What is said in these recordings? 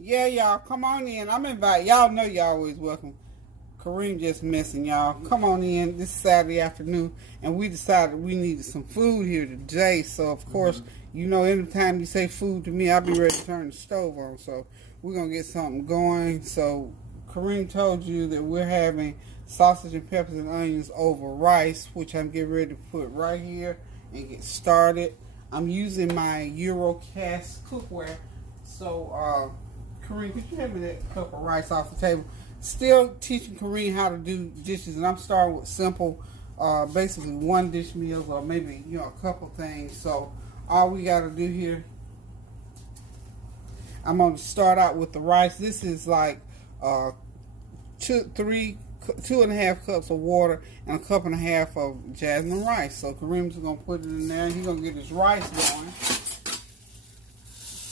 Yeah, y'all, come on in. I'm inviting y'all. Know y'all always welcome. Kareem just messing, y'all. Come on in this Saturday afternoon, and we decided we needed some food here today. So of course, you know, anytime you say food to me, I'll be ready to turn the stove on. So we're gonna get something going. So Kareem told you that we're having sausage and peppers and onions over rice, which I'm getting ready to put right here and get started. I'm using my Eurocast cookware. So Kareem, could you hand me that cup of rice off the table? Still teaching Kareem how to do dishes, and I'm starting with simple, basically one dish meals or maybe a couple things. So all we got to do here, I'm going to start out with the rice. This is like 2.5 cups of water and a cup and a half of jasmine rice. So Kareem's going to put it in there. He's going to get his rice going.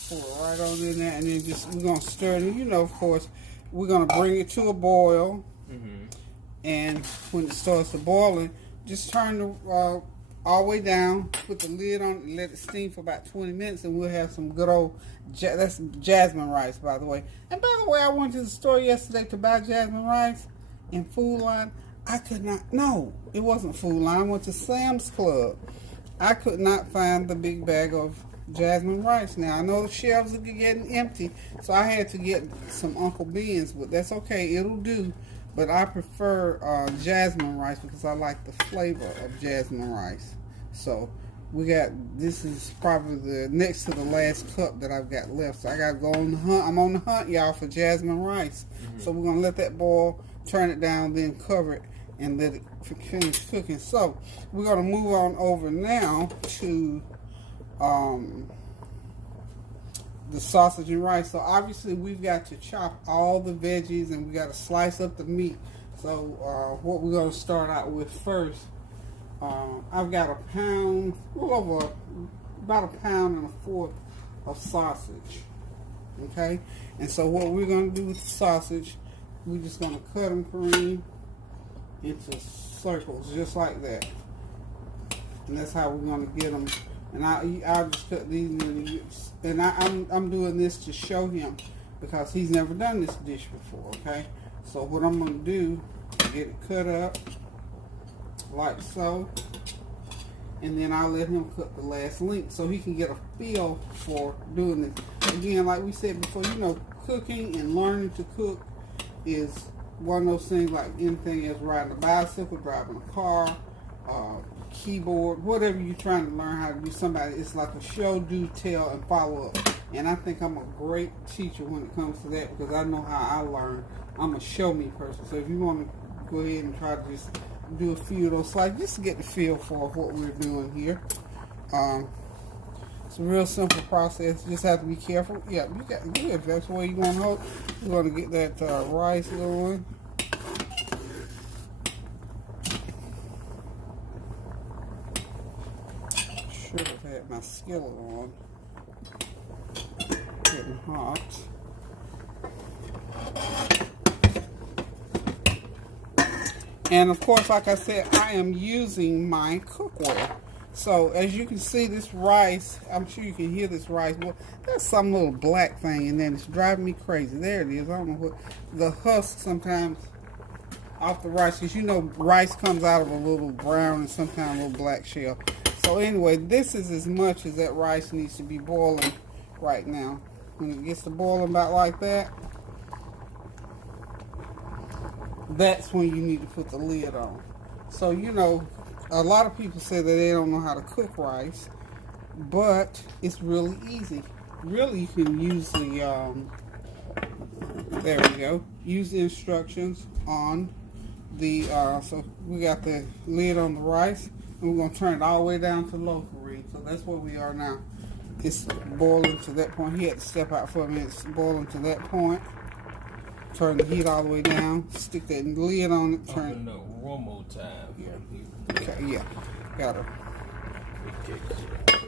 Pour it right on in there, and then we're going to stir it. And of course, we're going to bring it to a boil. And when it starts to boiling, just turn the all the way down, put the lid on, and let it steam for about 20 minutes, and we'll have some good old, that's jasmine rice, by the way. And by the way, I went to the store yesterday to buy jasmine rice in Food Line. I could not, no, it wasn't Food Line. I went to Sam's Club. I could not find the big bag of jasmine rice. Now I know the shelves are getting empty, so I had to get some Uncle Ben's, but that's okay, it'll do. But I prefer jasmine rice because I like the flavor of jasmine rice. So this is probably the next to the last cup that I've got left. So I gotta go on the hunt. I'm on the hunt, y'all, for jasmine rice. So we're gonna let that boil, turn it down, then cover it and let it finish cooking. So we're gonna move on over now to the sausage and rice. So obviously we've got to chop all the veggies and we got to slice up the meat. So what we're going to start out with first, I've got about a pound and a fourth of sausage. Okay, and so what we're going to do with the sausage, we're just going to cut them, Kareem, into circles just like that, and that's how we're going to get them. And I'll just cut these and I'm doing this to show him because he's never done this dish before, okay? So what I'm going to do, get it cut up like so, and then I'll let him cut the last length so he can get a feel for doing it. Again, like we said before, cooking and learning to cook is one of those things like anything else, riding a bicycle, driving a car, keyboard, whatever you're trying to learn how to do somebody, it's like a show, do, tell, and follow up. And I think I'm a great teacher when it comes to that because I know how I learn. I'm a show me person. So if you want to go ahead and try to just do a few of those slides, just to get the feel for what we're doing here. It's a real simple process. You just have to be careful. Yeah, you got good. If that's where you want to hold, we're going to get that rice going. Should have had my skillet on. Getting hot. And of course, like I said, I am using my cookware. So as you can see, this rice, I'm sure you can hear this rice. Well, there's some little black thing in there. It's driving me crazy. There it is. I don't know what. The husk sometimes off the rice, because rice comes out of a little brown and sometimes a little black shell. So anyway, this is as much as that rice needs to be boiling right now. When it gets to boiling about like that, that's when you need to put the lid on. So, a lot of people say that they don't know how to cook rice, but it's really easy. Really, you can use the, there we go, use the instructions on the, so we got the lid on the rice. And we're going to turn it all the way down to low, Kareem. So that's where we are now. It's boiling to that point. He had to step out for a minute. It's boiling to that point. Turn the heat all the way down. Stick that lid on it. Turn it. No, one more time. Yeah. Okay, yeah. Got it.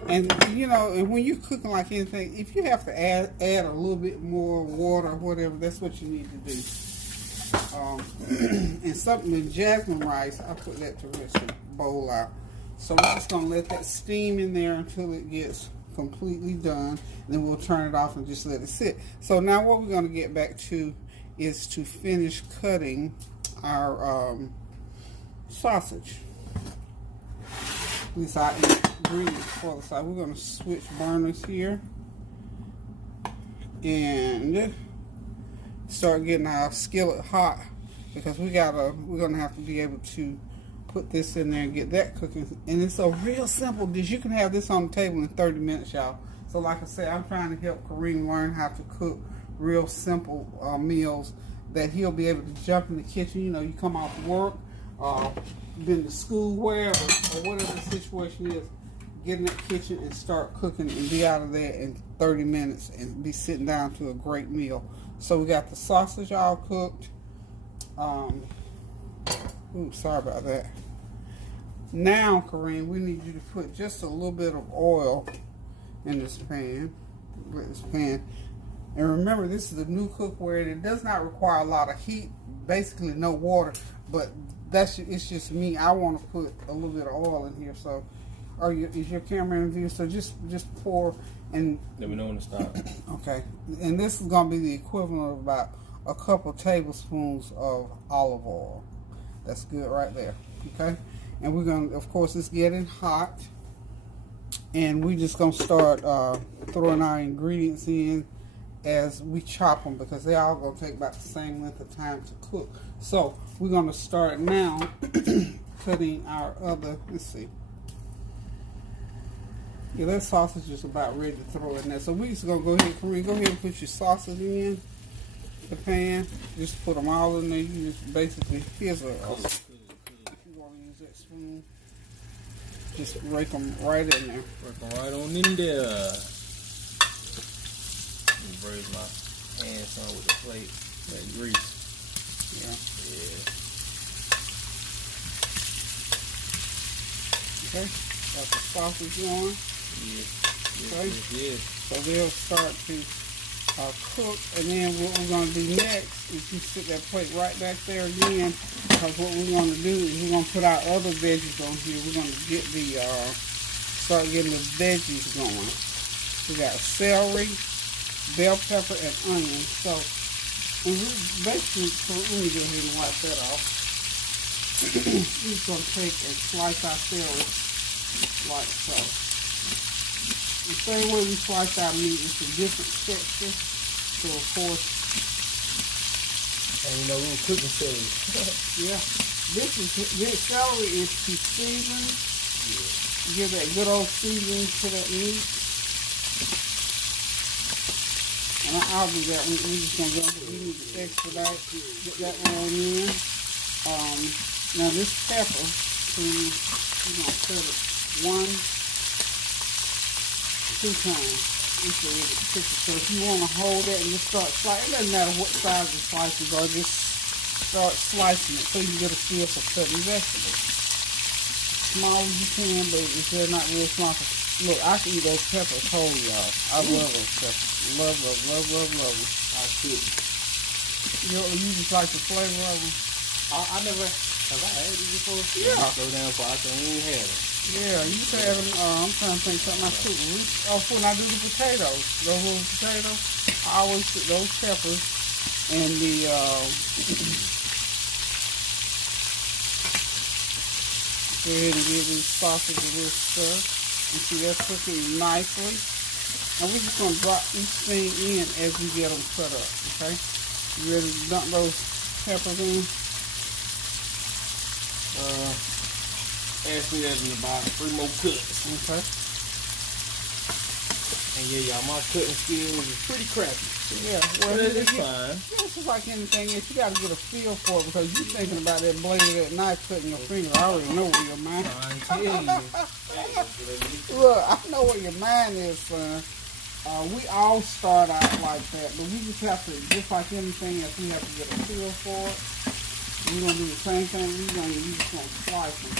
And, and when you're cooking like anything, if you have to add a little bit more water or whatever, that's what you need to do. And something in jasmine rice, I put that to rest and bowl out. So we're just going to let that steam in there until it gets completely done. And then we'll turn it off and just let it sit. So now what we're going to get back to is to finish cutting our sausage. These are ingredients for the sausage. We're going to switch burners here and start getting our skillet hot, because we're going to have to be able to put this in there and get that cooking. And it's a real simple dish. You can have this on the table in 30 minutes, y'all. So like I said, I'm trying to help Kareem learn how to cook real simple meals that he'll be able to jump in the kitchen. You know, you come off work, been to school, wherever, or whatever the situation is, get in that kitchen and start cooking and be out of there in 30 minutes and be sitting down to a great meal. So we got the sausage all cooked. Ooh, sorry about that. Now, Kareem, we need you to put just a little bit of oil in this pan. And remember, this is a new cookware, and it does not require a lot of heat, basically no water, but it's just me. I want to put a little bit of oil in here. So, is your camera in view? So just pour and let me know when to stop. Okay, and this is going to be the equivalent of about a couple tablespoons of olive oil. That's good right there. Okay, and we're going to, of course, it's getting hot, and we're just going to start throwing our ingredients in as we chop them, because they all going to take about the same length of time to cook. So we're going to start now cutting our other, let's see. Yeah, that sausage is about ready to throw in there. So we're just going to go ahead, Kareem, go ahead and put your sausage in the pan. Just put them all in there. You just basically, here's a if you want to use that spoon, just rake them right in there. Rake them right on in there. Braise my hands on with the plate, that grease. Yeah. Okay, got the sausage on. Okay. So they'll start to cook, and then what we're going to do next is you sit that plate right back there again, because what we're going to do is we're going to put our other veggies on here. We're going to get start getting the veggies going. We got celery, bell pepper, and onion. So, and we basically, let me go ahead and wipe that off. We're just going to take and slice our celery like so. The same way we slice our meat, it's a different texture. So, of course, and you know, we're cooking celery. Yeah, this celery is to season. Yeah. Give that good old seasoning to that meat. And I'll do that. We're just going to go, we need to expedite, get that one in. Now this pepper, please, we're going to cut it 2 times. It's a little tricky. So if you want to hold that and just start slicing, it doesn't matter what size the slices are, just start slicing it so you get a feel for cutting vegetables. Small as you can, but if they're not real small. Look, I can eat those peppers whole, y'all. I love those peppers. Love them. I could. You just like the flavor of them? I never, have I had these before? Yeah. Slow down so I can even have them. Yeah, you can have them. I'm trying to think something I cook. When I do the potatoes, those little potatoes, I always put those peppers and the, go ahead and give these sausage a little stir. You see that's cooking nicely. And we're just going to drop each thing in as we get them cut up, okay? You ready to dump those peppers in? Ask me that in about 3 more cuts. Okay. And yeah, y'all, my cutting skills is pretty crappy. Yeah, well, it's fine. It's just like anything else. You got to get a feel for it, because you're thinking about that blade of that knife cutting your finger. I already know where your mind is. Look, I know where your mind is, son. We all start out like that, but we just have to, just like anything else, we have to get a feel for it. We're going to do the same thing. You just going to slice them.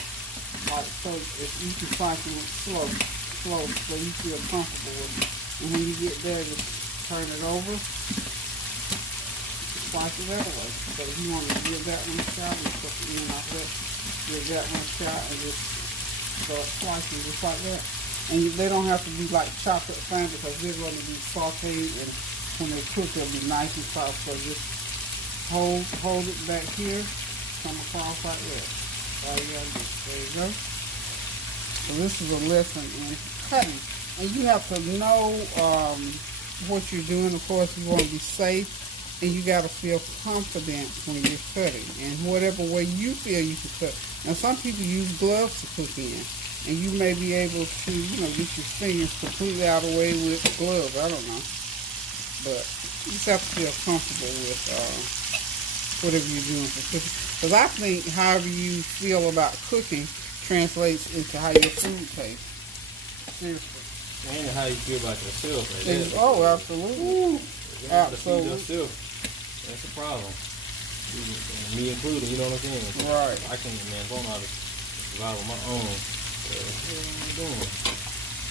Like so, if you can slice them slow, so you feel comfortable with it. And when you get there, just turn it over, slice it that way. So if you want to give that one a shot, and put the end off that, give that one a shot, and just start slicing just like that. And they don't have to be like chopped up fine because they're going to be sauteed, and when they cook, they'll be nice and soft. So just hold it back here, come across like that. All you gotta do. There you go. So this is a lesson in cutting. And you have to know what you're doing. Of course, you want to be safe, and you got to feel confident when you're cutting. And whatever way you feel you can cut. Now, some people use gloves to cook in, and you may be able to, get your fingers completely out of the way with gloves. I don't know. But you just have to feel comfortable with whatever you're doing for cooking. Because I think however you feel about cooking translates into how your food tastes. Seriously. And how you feel about yourself. Oh, absolutely. Absolutely. That's the problem. Me included, you know what I'm saying? Right. I can't, man, I don't know how to survive on my own. What am I doing?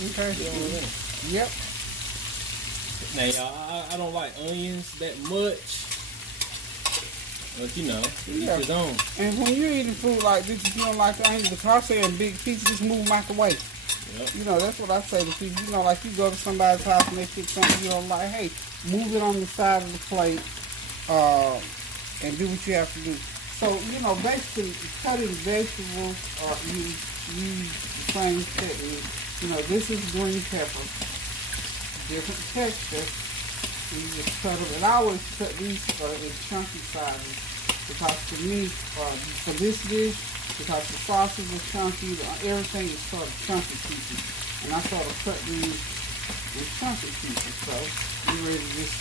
Okay. You know what I'm saying? Yep. Now, y'all, I don't like onions that much. But each his own. And when you're eating food like this, if you don't like the onions, because I say in big pieces, just move them out the way. Yep. That's what I say to people. Like you go to somebody's house and they pick something you don't like, hey, move it on the side of the plate and do what you have to do. So, basically cutting vegetables, you use the same technique. This is green pepper, different texture, and you just cut them. And I always cut these in chunky sizes because to me, for this dish, because the sausage is chunky, everything is sort of chunky pieces. And I sort of cut these in chunky pieces. So you're ready to just,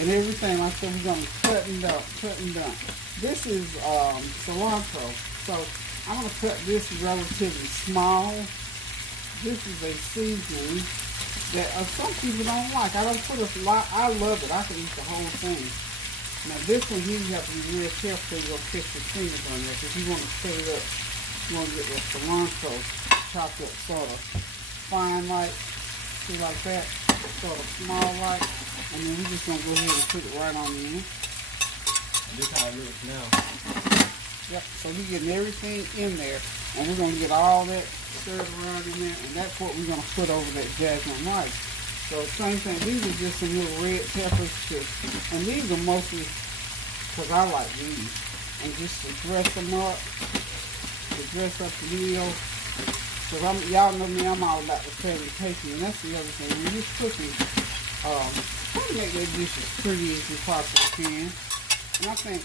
and everything, like I said, we're going to cut and dump. This is cilantro. So I'm going to cut this relatively small. This is a seasoning that some people don't like. I don't put a lot. I love it. I can eat the whole thing. Now this one here, you have to be real careful so you don't catch your fingers on there. Because you want to cut it up. You want to get the cilantro chopped up sort of fine like, see like that, sort of small like. And then we're just going to go ahead and put it right on the end. This is how it looks now. Yep, so we're getting everything in there. And we're going to get all that stirred around in there. And that's what we're going to put over that jasmine rice. So same thing, these are just some little red peppers too. And these are mostly, because I like these. And just to dress them up, to dress up the meal. Because y'all know me, I'm all about the presentation. And that's the other thing, when you're cooking, try to make that dish as pretty as you possibly can. And I think,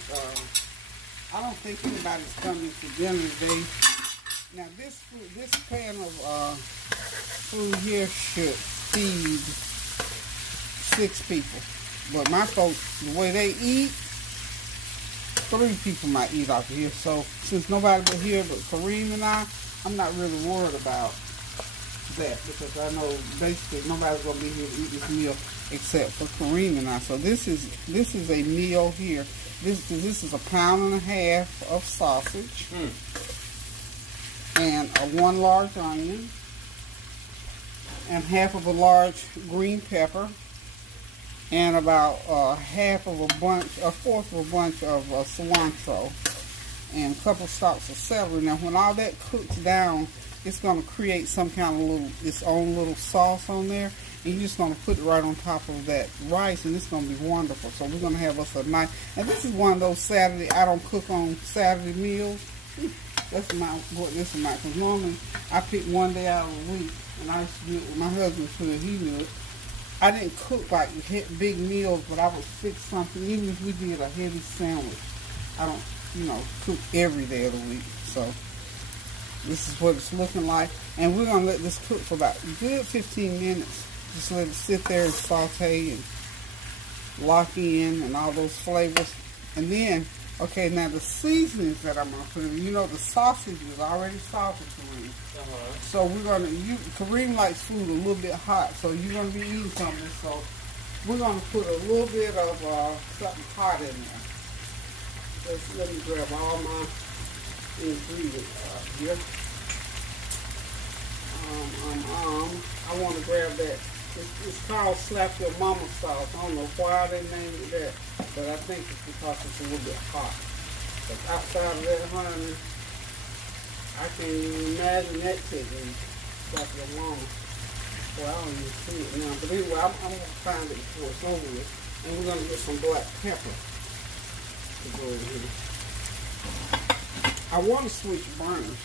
I don't think anybody's coming to dinner today. Now this pan of food here should feed 6 people. But my folks, the way they eat, 3 people might eat off of here. So since nobody but here but Kareem and I'm not really worried about that because I know basically nobody's gonna be here to eat this meal except for Kareem and I. So this is a meal here. This is 1.5 pounds of sausage and 1 large onion and half of a large green pepper and about a fourth of a bunch of cilantro and a couple stalks of celery. Now when all that cooks down, it's going to create some kind of its own little sauce on there, and you're just going to put it right on top of that rice, and it's going to be wonderful. So we're going to have us a nice, and this is one of those I don't cook on Saturday meals. That's what this is because normally I pick one day out of the week, and I used to do it with my husband so that he knew it. I didn't cook like big meals, but I would fix something, even if we did a heavy sandwich. I don't, cook every day of the week. So this is what it's looking like. And we're going to let this cook for about a good 15 minutes. Just let it sit there and saute and lock in and all those flavors. And then, okay, now the seasonings that I'm going to put in, the sausage is already salted, Kareem. So we're going to, Kareem likes food a little bit hot, so you're going to be eating something. So we're going to put a little bit of something hot in there. Just let me grab all my ingredients out here. I want to grab that. It's called Slap Your Mama sauce. I don't know why they named it that, but I think it's because it's a little bit hot. But outside of that, honey, I can't even imagine that technique. Slap Your Mama. Well, I don't even see it now, but anyway, I'm going to find it before it's over with. And we're going to get some black pepper to go in here. I want to switch burners.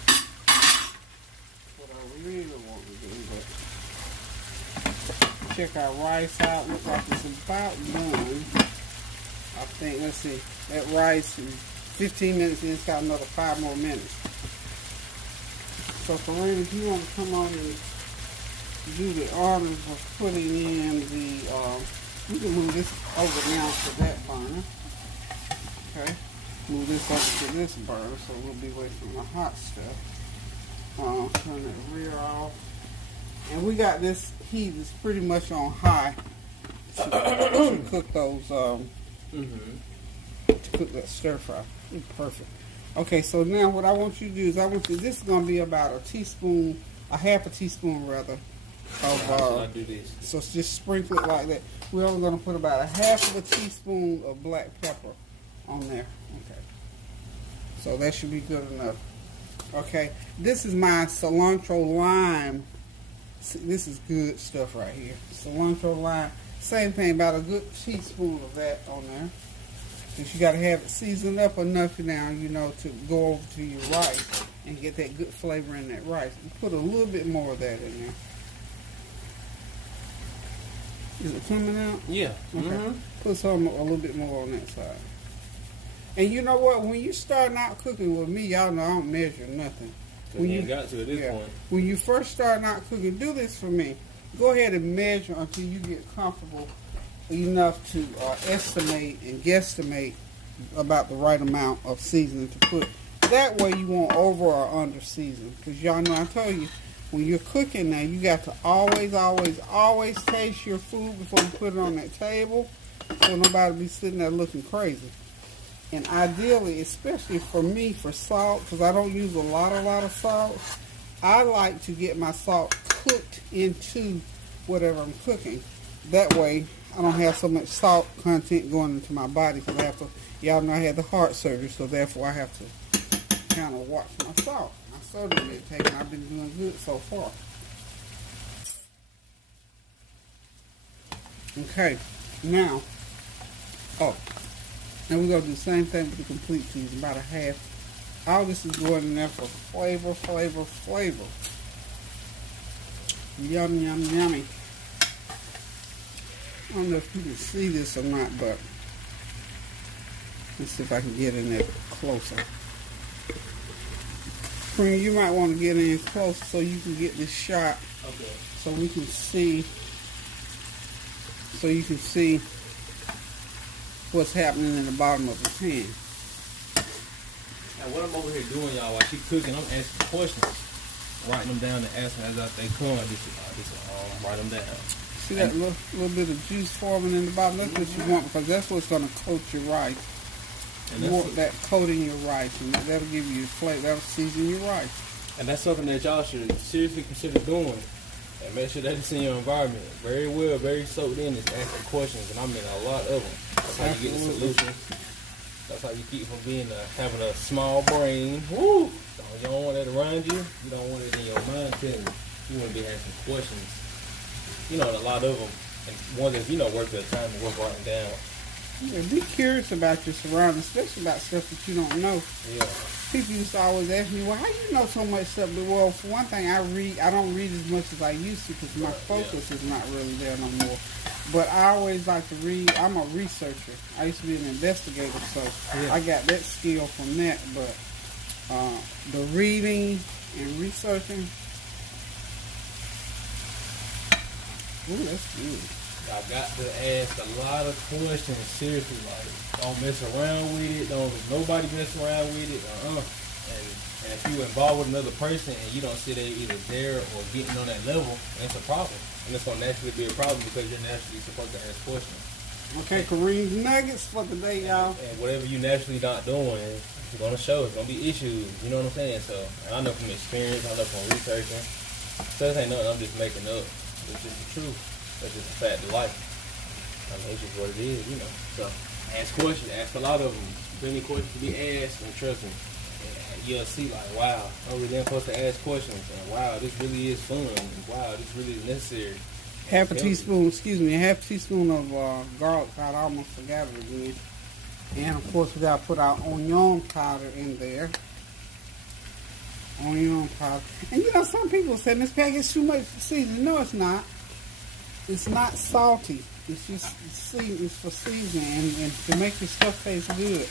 What I really want to do, but check our rice out. Looks like it's about done. I think, let's see, that rice is 15 minutes and it's got another 5 more minutes. So, Corinne, if you want to come on and do the honors of putting in the, we can move this over now to that burner. Okay, move this over to this burner so we'll be away from the hot stuff. Turn that rear off. And we got this heat is pretty much on high to cook those, to cook that stir fry. Perfect. Okay, so now what I want you to do is this is going to be about a half a teaspoon rather. I do this. So just sprinkle it like that. We're only going to put about a half of a teaspoon of black pepper on there. Okay. So that should be good enough. Okay. This is my cilantro lime. This is good stuff right here. Cilantro lime. Same thing, about a good teaspoon of that on there. Because you got to have it seasoned up enough now, you know, to go over to your rice and get that good flavor in that rice. You put a little bit more of that in there. Is it coming out? Yeah. Okay. Put some a little bit more on that side. And you know what? When you starting out cooking with me, y'all know I don't measure nothing. When you got to at this point. When you first starting out cooking, do this for me. Go ahead and measure until you get comfortable enough to estimate and guesstimate about the right amount of seasoning to put. That way you won't over or under season. Because y'all know I told you, when you're cooking now, you got to always taste your food before you put it on that table, so nobody be sitting there looking crazy. And ideally, especially for me, for salt, because I don't use a lot of salt, I like to get my salt cooked into whatever I'm cooking. That way, I don't have so much salt content going into my body, because y'all know I had the heart surgery, so therefore I have to kind of watch my salt. Sodium intake, and I've been doing good so far. Okay, now, and we're going to do the same thing with the complete season, about a half. All this is going in there for flavor. Yum, yum, yummy. I don't know if you can see this or not, but let's see if I can get in there closer. You might want to get in close so you can get this shot. Okay. So we can see. So you can see what's happening in the bottom of the pan. Now what I'm over here doing, y'all, while she's cooking, I'm asking questions, writing them down and asking as they come. I just write them down. See that little bit of juice forming in the bottom? That's what you want, because that's what's going to coat your rice. You want that coating your rice, and that'll give you flavor. That'll season your rice. And that's something that y'all should seriously consider doing. And make sure that it's in your environment very well, very soaked in. Is asking questions, and I mean a lot of them. That's how you get the solutions. That's how you keep from being having a small brain. Woo! You don't want that around you. You don't want it in your mind. You want to be asking questions. You know, and a lot of them. And one is, work at a time and work writing down. Yeah, be curious about your surroundings, especially about stuff that you don't know. Yeah. People used to always ask me, well, how do you know so much stuff? Well, for one thing, I don't read as much as I used to, because my focus is not really there no more. But I always like to read. I'm a researcher. I used to be an investigator, so I got that skill from that. But the reading and researching, ooh, that's good. I got to ask a lot of questions, seriously, like, don't mess around with it, don't nobody mess around with it, And if you involved with another person and you don't see they either there or getting on that level, it's a problem. And it's going to naturally be a problem because you're naturally supposed to ask questions. Okay, Kareem's Nuggets for the day, y'all. And whatever you naturally not doing, it's going to show. It's going to be issues, you know what I'm saying? So, I know from experience, I know from researching. So this ain't nothing I'm just making up. It's just the truth. That's just a fact of life. I mean, it's just what it is, So, ask questions. Ask a lot of them. Plenty of questions to be asked, and trust me, you'll see like, wow, I really am supposed to ask questions, and wow, this really is fun, and wow, this really is necessary. Half a teaspoon, half a teaspoon of garlic powder. I almost forgot it again. And of course, we got to put our onion powder in there. Onion powder. And you know, some people say this package too much seasoning. No, it's not. It's not salty. It's just seasoning. It's for seasoning and to make your stuff taste good.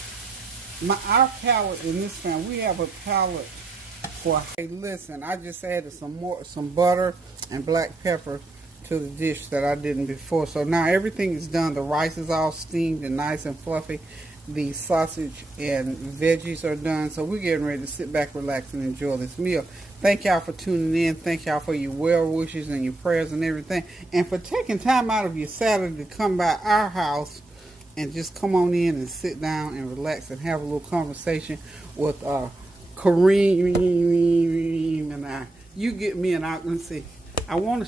Our palate in this family, we have a palate for. Hey, listen, I just added some butter and black pepper to the dish that I didn't before. So now everything is done. The rice is all steamed and nice and fluffy. The sausage and veggies are done. So we're getting ready to sit back, relax, and enjoy this meal. Thank y'all for tuning in. Thank y'all for your well wishes and your prayers and everything. And for taking time out of your Saturday to come by our house and just come on in and sit down and relax and have a little conversation with Kareem and I. You get me and I. Let's see. I want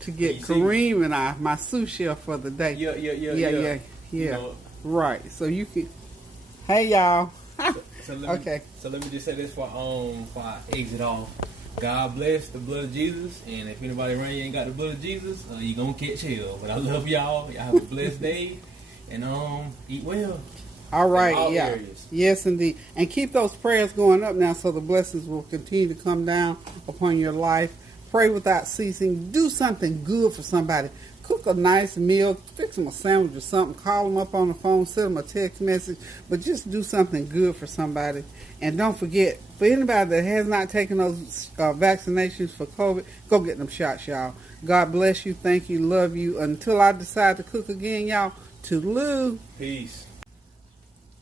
to get Kareem and I, my sous chef for the day. Yeah. You know, right. So you can. Hey y'all. So let me just say this for I exit off. God bless the blood of Jesus, and if anybody around you ain't got the blood of Jesus, you gonna catch hell. But I love y'all. Y'all have a blessed day, and eat well. All right, yeah. Areas. Yes, indeed. And keep those prayers going up now so the blessings will continue to come down upon your life. Pray without ceasing. Do something good for somebody. Cook a nice meal. Fix them a sandwich or something. Call them up on the phone. Send them a text message. But just do something good for somebody. And don't forget, for anybody that has not taken those vaccinations for COVID, go get them shots, y'all. God bless you. Thank you. Love you. Until I decide to cook again, y'all. Toodaloo. Peace.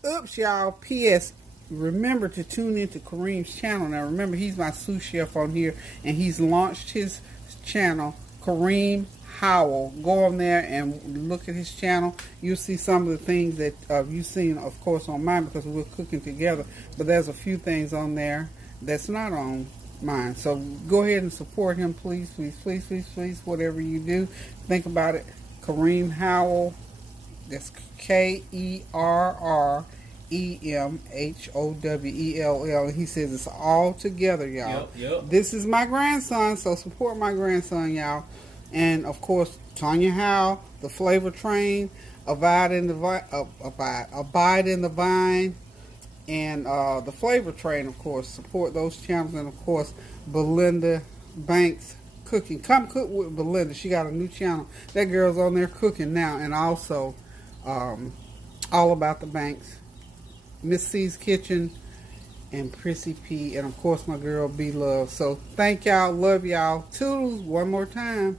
Oops, y'all. P.S. Remember to tune into Kareem's channel. Now, remember, he's my sous chef on here, and he's launched his channel, Kerremhowell. Go on there and look at his channel. You'll see some of the things that you've seen, of course, on mine because we're cooking together. But there's a few things on there that's not on mine. So go ahead and support him, please, please, please, please, please. Whatever you do, think about it. Kerremhowell. That's Kerremhowell. He says it's all together, y'all. Yep. This is my grandson, so support my grandson, y'all. And of course, Tanya Howe, the Flavor Train, Abide in the Vine, and the Flavor Train, of course. Support those channels, and of course, Belinda Banks Cooking. Come cook with Belinda. She got a new channel. That girl's on there cooking now, and also All About the Banks, Miss C's Kitchen, and Prissy P, and of course my girl B Love. So thank y'all, love y'all. Toodles one more time.